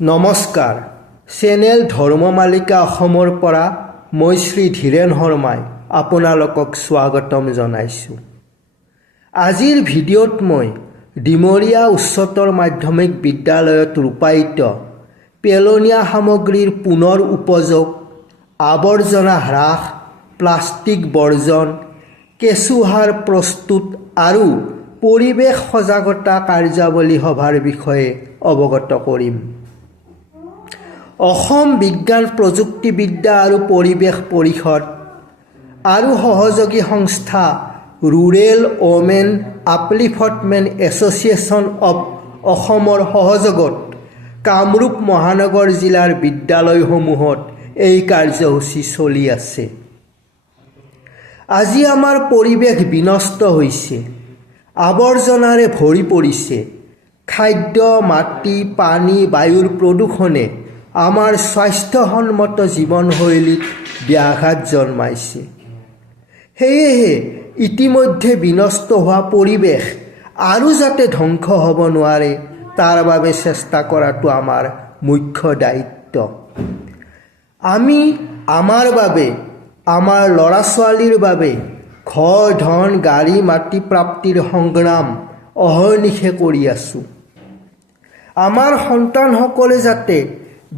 নমস্কাৰ, চেনেল ধৰ্মমালিকা অসমৰ পৰা মই শ্ৰী ধীৰেন শৰ্মাই আপোনালোকক স্বাগতম জনাইছোঁ। আজিৰ ভিডিঅ'ত মই ডিমৰীয়া উচ্চতৰ মাধ্যমিক বিদ্যালয়ত ৰূপায়িত পেলনীয়া সামগ্ৰীৰ পুনৰ উপযোগ, আৱৰ্জনা হ্ৰাস, প্লাষ্টিক বৰ্জন, কেঁচু সাৰ প্ৰস্তুত আৰু পৰিৱেশ সজাগতা কাৰ্যাৱলী সভাৰ বিষয়ে অৱগত কৰিম। অসম বিজ্ঞান প্ৰযুক্তিবিদ্যা আৰু পৰিৱেশ পৰিষদ আৰু সহযোগী সংস্থা ৰুৰেল ওমেন আপলিফ্টমেণ্ট এছ'চিয়েশ্যন অৱ অসমৰ সহযোগত কামৰূপ মহানগৰ জিলাৰ বিদ্যালয়সমূহত এই কাৰ্যসূচী চলি আছে। আজি আমাৰ পৰিৱেশ বিনষ্ট হৈছে, আৱৰ্জনাৰে ভৰি পৰিছে। খাদ্য, মাটি, পানী, বায়ুৰ প্ৰদূষণে আমাৰ স্বাস্থ্যসন্মত জীৱনশৈলীত ব্যাঘাত জন্মাইছে। সেয়েহে ইতিমধ্যে বিনষ্ট হোৱা পৰিৱেশ আৰু যাতে ধ্বংস হ'ব নোৱাৰে তাৰ বাবে চেষ্টা কৰাটো আমাৰ মুখ্য দায়িত্ব। আমি আমাৰ বাবে, আমাৰ ল'ৰা ছোৱালীৰ বাবে ঘৰ, ধন, গাড়ী, মাটি প্ৰাপ্তিৰ সংগ্ৰাম অহৰ্নিশে কৰি আছোঁ। আমাৰ সন্তানসকলে যাতে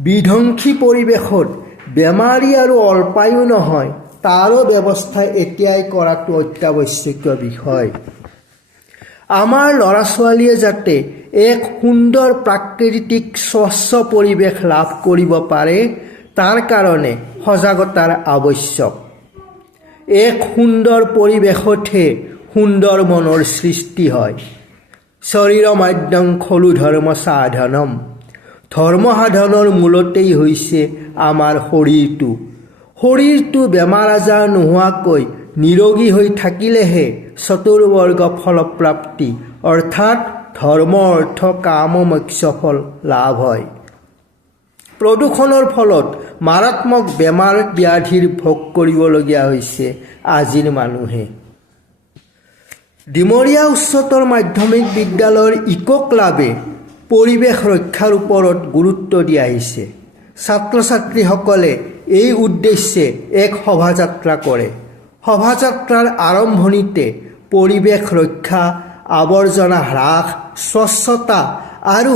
বিধ্বংসী পৰিৱেশত বেমাৰী আৰু অল্পায়ু নহয় তাৰো ব্যৱস্থা এতিয়াই কৰাটো অত্যাৱশ্যকীয় বিষয়। আমাৰ ল'ৰা ছোৱালীয়ে যাতে এক সুন্দৰ প্ৰাকৃতিক স্বচ্ছ পৰিৱেশ লাভ কৰিব পাৰে তাৰ কাৰণে সজাগতাৰ আৱশ্যক। এক সুন্দৰ পৰিৱেশতহে সুন্দৰ মনৰ সৃষ্টি হয়। শৰীৰমাদ্যং খলু ধৰ্ম সাধনম। ধৰ্ম সাধনৰ মূলতেই হৈছে আমাৰ শৰীৰটো। শৰীৰটো বেমাৰ আজাৰ নোহোৱাকৈ নিৰোগী হৈ থাকিলেহে চতুৰ্বৰ্গ ফলপ্ৰাপ্তি অৰ্থাৎ ধৰ্ম, অৰ্থ, কাম, মোক্ষ ফল লাভ হয়। প্ৰদূষণৰ ফলত মাৰাত্মক বেমাৰ ব্যাধিৰ ভোগ কৰিবলগীয়া হৈছে আজিৰ মানুহে। ডিমৰীয়া উচ্চতৰ মাধ্যমিক বিদ্যালয়ৰ ইক' ক্লাবে পৰিৱেশ ৰক্ষাৰ ওপৰত গুৰুত্ব দি আহিছে। ছাত্ৰ ছাত্ৰীসকলে এই উদ্দেশ্যে এক শোভাযাত্ৰা কৰে। শোভাযাত্ৰাৰ আৰম্ভণিতে পৰিৱেশ ৰক্ষা, আৱৰ্জনা হ্ৰাস, স্বচ্ছতা আৰু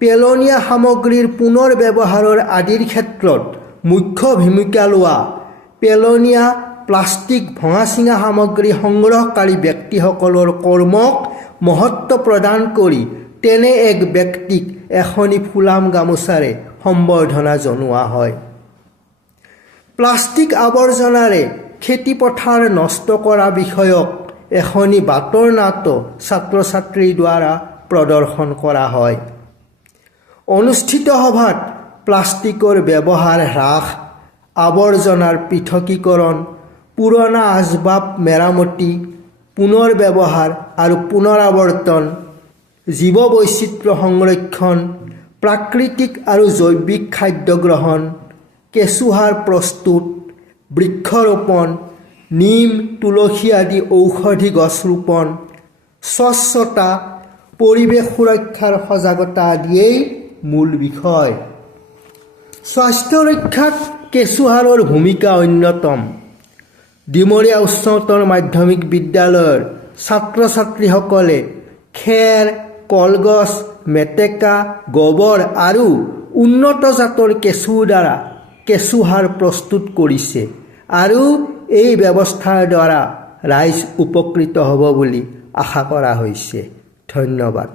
পেলনীয়া সামগ্ৰীৰ পুনৰ ব্যৱহাৰৰ আদিৰ ক্ষেত্ৰত মুখ্য ভূমিকা লোৱা পেলনীয়া প্লাষ্টিক, ভঙা চিঙা সামগ্ৰী সংগ্ৰহকাৰী ব্যক্তিসকলৰ কৰ্মক মহত্ব প্ৰদান কৰি তেনে এক ব্যক্তিক এখনি ফুলাম গামোচাৰে সম্বৰ্ধনা জনোৱা হয়। প্লাষ্টিক আৱৰ্জনাৰে খেতিপথাৰ নষ্ট কৰা বিষয়ক এখনি বাতৰ নাটো ছাত্ৰ ছাত্ৰীৰ দ্বাৰা প্ৰদৰ্শন কৰা হয়। অনুষ্ঠিত সভাত প্লাষ্টিকৰ ব্যৱহাৰ হ্ৰাস, আৱৰ্জনাৰ পৃথকীকৰণ, পুৰণা আচবাব মেৰামতি, পুনৰ ব্যৱহাৰ আৰু পুনৰাৱৰ্তন, জীৱ বৈচিত্ৰ্য সংৰক্ষণ, প্ৰাকৃতিক আৰু জৈৱিক খাদ্য গ্ৰহণ, কেঁচু সাৰ প্ৰস্তুত, বৃক্ষৰোপণ, নিম, তুলসী আদি ঔষধি গছ ৰোপণ, স্বচ্ছতা, পৰিৱেশ সুৰক্ষাৰ সজাগতা আদিয়েই মূল বিষয়। স্বাস্থ্য ৰক্ষাত কেঁচু সাৰৰ ভূমিকা অন্যতম। ডিমৰীয়া উচ্চতৰ মাধ্যমিক বিদ্যালয়ৰ ছাত্ৰ ছাত্ৰীসকলে খেৰ, কলগছ, মেটেকা, গোবৰ আৰু উন্নত জাতৰ কেঁচুৰ দ্বাৰা কেঁচু সাৰ প্ৰস্তুত কৰিছে আৰু এই ব্যৱস্থাৰ দ্বাৰা ৰাইজ উপকৃত হ'ব বুলি আশা কৰা হৈছে। ধন্যবাদ।